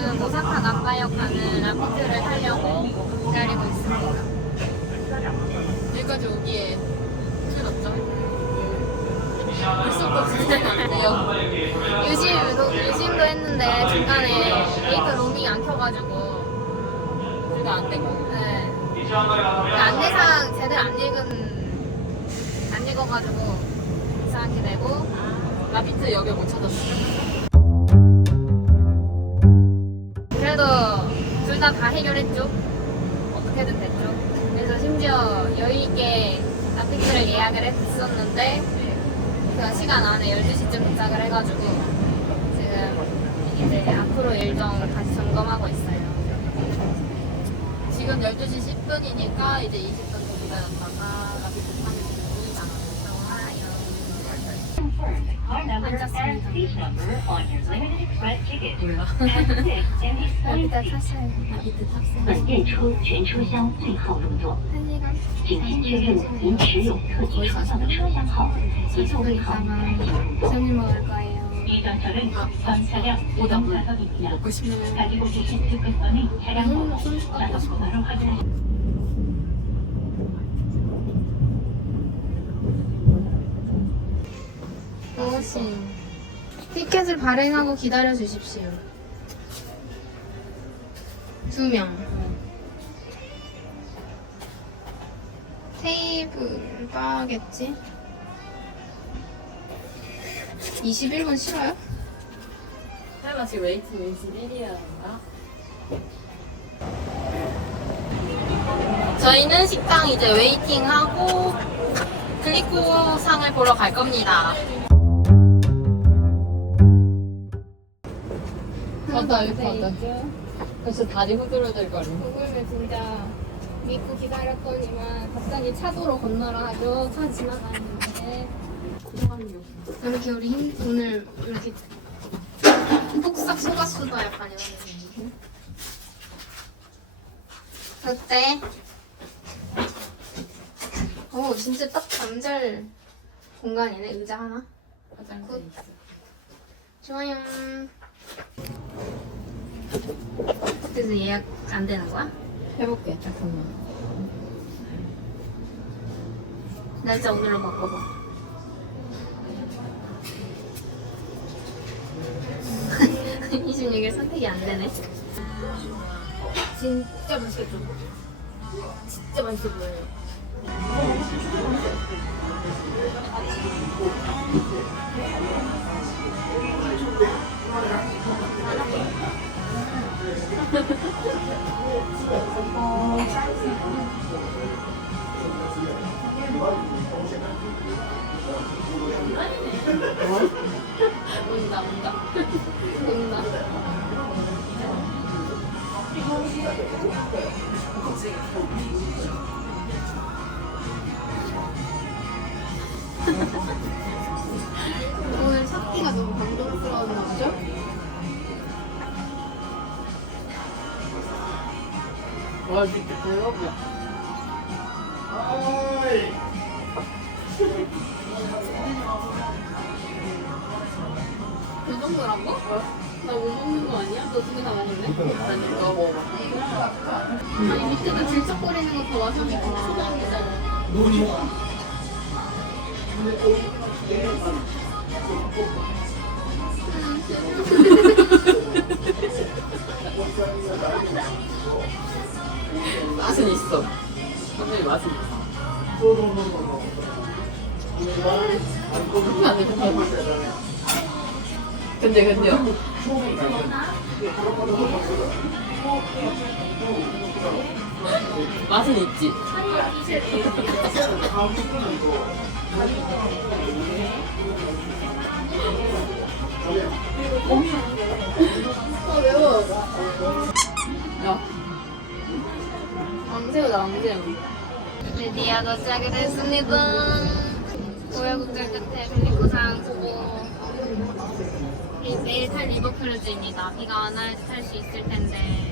지금 오사카 남바역 가는 라포트를 타려고 기다리고 있습니다. 여기까지 오기에 싫었죠? 벌써부터 진짜 안 돼요. 유심도, 유심도 했는데 중간에 데이터 로밍 안 켜가지고 제가 안 되고. 네. 안내상 제대로 안 읽은 안 읽어가지고 이상하게 되고 라비트 역에 못 찾았어요. 둘다다 해결했죠. 어떻게든 됐죠. 그래서 심지어 여유 있게 라피트를 예약을 했었는데 그 시간 안에 12시쯤 도착을 해가지고 지금 이제 앞으로 일정 다시 점검하고 있어요. 지금 12시 10분이니까 이제 20분 더 기다렸다가 여기다 seat. 탔어요. 라비트 탑승. 本列车全车厢最后入座， 한 시간. 请先确认您持有特级车厢的车厢号及座位号才可入座。 점심 먹을 거예요. 이전 차는 전 차량 오전 좌석입니다. 먹고 싶네. 가지고 계신 특급선의 차량 번호, 좌석 번호를 확인하십시오. 무엇인 티켓을 발행하고 기다려 주십시오. 두 명. 테이블 빠겠지? 21분 싫어요? 설마 지금 웨이팅 21이야. 저희는 식당 이제 웨이팅하고 클리코 상을 보러 갈 겁니다. 바다 이 바다. 그래서 다리 후들후들거리고. 그걸 진짜 믿고 기다렸더니만 갑자기 차도로 건너라 하죠. 차 지나가는데. 이렇게 우리 힘, 오늘 이렇게 폭삭 속았수다 약간 이런 느낌. 어때? 어 진짜 딱 잠잘 공간이네 의자 하나. 화장실 있어. 좋아요. 그래서 예약 안 되는 거야? 해볼게 잠깐만. 날짜 오늘로 바꿔봐. 이십육 일 선택이 안 되네. 진짜 맛있겠죠? 진짜 맛있어 보여요. 온다 온다 온다. 와 진짜 대박이야. 그 정도라고? 나못 먹는 거 아니야? 너 두 개 다 먹을래? 아니 너 먹어봐. 아니 밑에가 질척거리는 거 좋아서 초장이잖아. 맛은 근데 근데요. 맛은 있지. 야, 왕새우다 왕새우. 드디어 도착을 했습니다. 고야국절 끝에 필리포상 보고 이- 내일 탈 리버크루즈입니다. 비가 안와탈수 있을 텐데.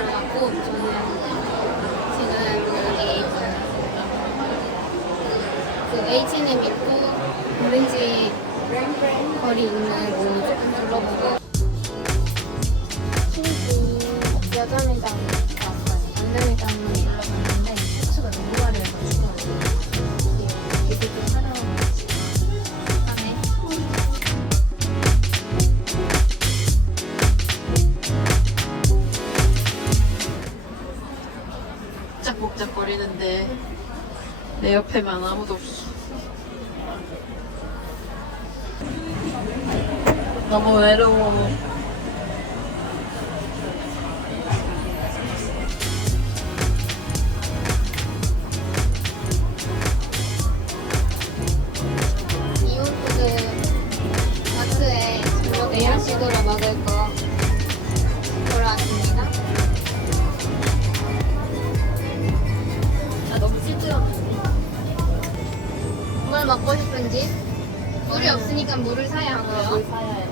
저는 지금 여기 그 H&M 있고 오렌지 거리 있는 곳 조금 둘러보고. 신기 여자매장 거리는데 내 옆에만 아무도 없어. 너무 외로워. 이온푸드 마트에 저녁에 야식으로 먹을 거 사야 하고요. 사야 해.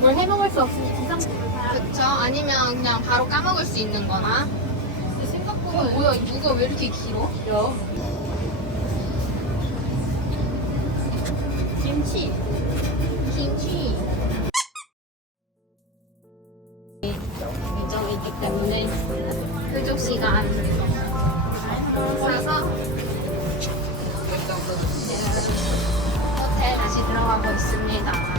뭘 해먹을 수 없으니 비상식을 사야 돼. 그쵸? 아니면 그냥 바로 까먹을 수 있는 거나. 근데 생각보다 어, 뭐야, 이거 왜 이렇게 길어? 야. 김치. 김치. 일정이 있기 때문에 그쪽 시간 사서 들어가고 있습니다.